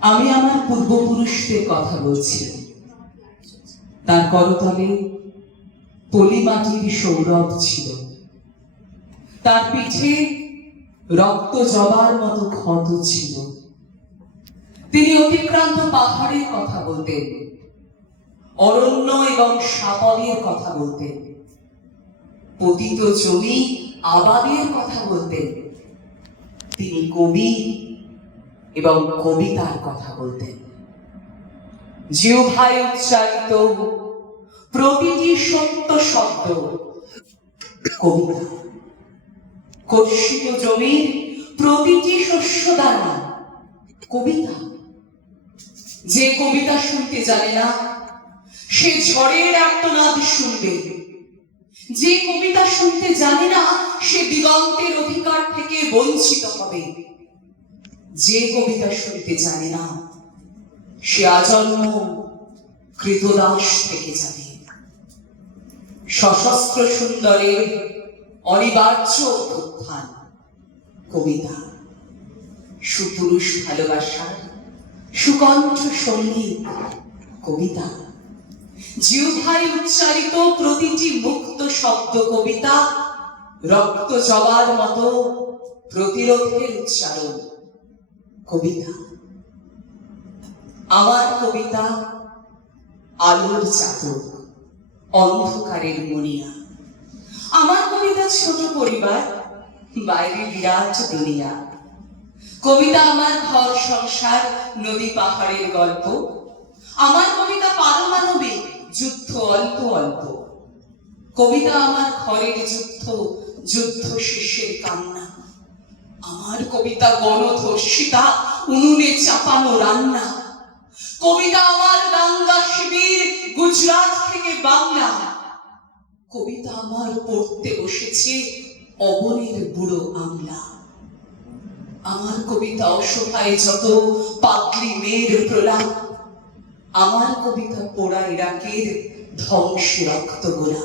আমি আমার পূর্বপুরুষদের কথা বলছি। তার করতলে পলিমাটির সৌরভ ছিল। তার পিঠে রক্ত জবার মতো ক্ষত ছিল। তিনি অতিক্রান্ত পাহাড়ের কথা বলতেন, অরণ্য এবং সাপলের কথা বলতেন, পতিত জমি আবাদের কথা বলতেন। তিনি কবি এবং কবিতার কথা বলতেন। জিহ্বায় উচ্চারিত প্রতিটি সত্য শব্দ কবিতা। কর্ষিত জমির প্রতিটি শস্য দানা কবিতা। যে কবিতা শুনতে জানে না, সে ঝড়ের আর্তনাদ শুনবে। যে কবিতা শুনতে জানে না, সে দিগন্তের অধিকার থেকে বঞ্চিত হবে। যে কবিতা শুনতে জানে না, সে আজন্ম কৃতদাস থেকে যাবে সশস্ত্র সুন্দরের অনিবার্য অভ্যুত্থান কবিতা। সুপুরুষ ভালোবাসার সুকণ্ঠ সংগীত কবিতা। জিহ্বায় উচ্চারিত প্রতিটি মুক্ত শব্দ কবিতা, রক্ত জবার মতো প্রতিরোধের উচ্চারণ কবিতা। আমার কবিতা আলোর চাতক, অন্ধকারের মনিয়া। আমার কবিতা ছোট পরিবার, বাইরে বিরাট দুনিয়া। কবিতা আমার ঘর, সংসার, নদী, পাহাড়ের গল্প। আমার কবিতা পারমাণবিক, যুদ্ধ অল্প অল্প। কবিতা আমার ঘরের যুদ্ধ যুদ্ধ শেষের কান্না। আমার কবিতা গণধর্ষিতা, উনুনে চাপানো রান্না। কবিতা আমার দাঙ্গা শিবির, গুজরাট থেকে বাংলা। কবিতা আমার পড়তে বসেছে অবনের বুড়ো আমলা। আমার কবিতা অসহায় যত পাগলি মেয়ের প্রলাপ, আমার কবিতা পোড়া ইরাকের ধ্বংসে রক্ত গোলা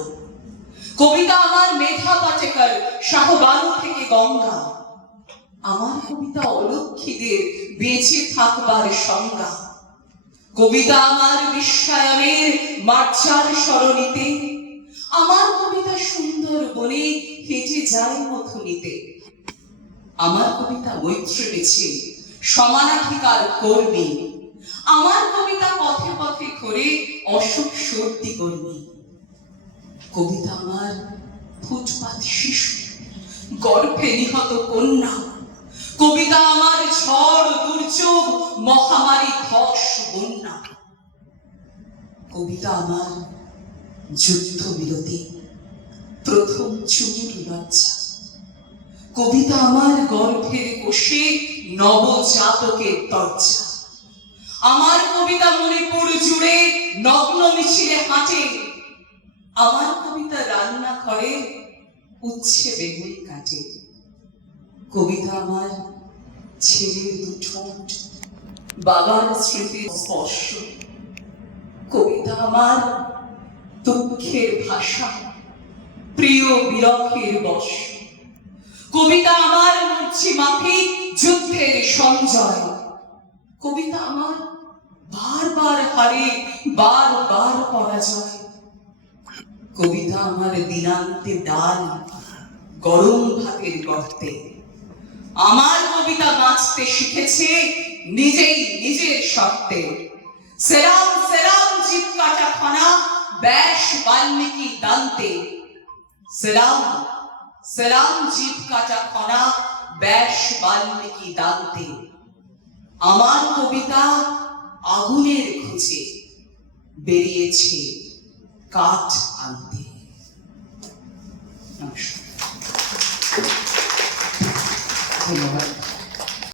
কবিতা আমার মেধা পাটেকার, শাহবানু থেকে গঙ্গা। আমার কবিতা অলক্ষীদের বেঁচে থাকবার সংজ্ঞা। কবিতা আমার বিশ্বায়নের মার্চার সরণিতে, আমার কবিতা সুন্দর বনে হেঁটে যায় মথুনিতে। আমার কবিতা মৈত্র বেছে, সমানাধিকার কর্মী। আমার কবিতা পথে পথে ঘুরে অসুখ সর্দি কর্মী। কবিতা আমার ফুটপাত শিশু, গর্ভে নিহত কন্যা। কবিতা আমার ঝড়, দুর্যোগ, মহামারী, ধস, বন্যা। কবিতা আমার যুদ্ধ বিরতি, প্রথম চুমুর লজ্জা কবিতা আমার গর্ভের কোষে নবজাতকের দরজা। আমার কবিতা মণিপুর জুড়ে নগ্ন মিছিলে হাঁটে। আমার কবিতা রান্না ঘরে উচ্ছে বেগুন কাটে। কবিতা আমার ছেলের দুঠোঁট বাবার স্মৃতির স্পর্শ। কবিতা আমার দুঃখের ভাষা, প্রিয় বিরহের বশ। কবিতা আমার মূর্ছি মাফিক যুদ্ধের সঞ্জয়। কবিতা আমার বারবার হারে, বারবার পরাজয়। কবিতা আমার দিনান্তে ডাল, গরম ভাতের গর্তে। আমার কবিতা বাঁচতে শিখেছে নিজেই নিজের শর্তে সেরাম সেরাম, জীব কাটা খানা, ব্যাস বাল্মীকি দান্তে। সেরাম সেরাম, জীব কাটা খনা, ব্যাস বাল্মীকি দান্তে। আমার কবিতা আগুনের খুঁজে বেরিয়েছে কাঠ আনতে। নমস্কার।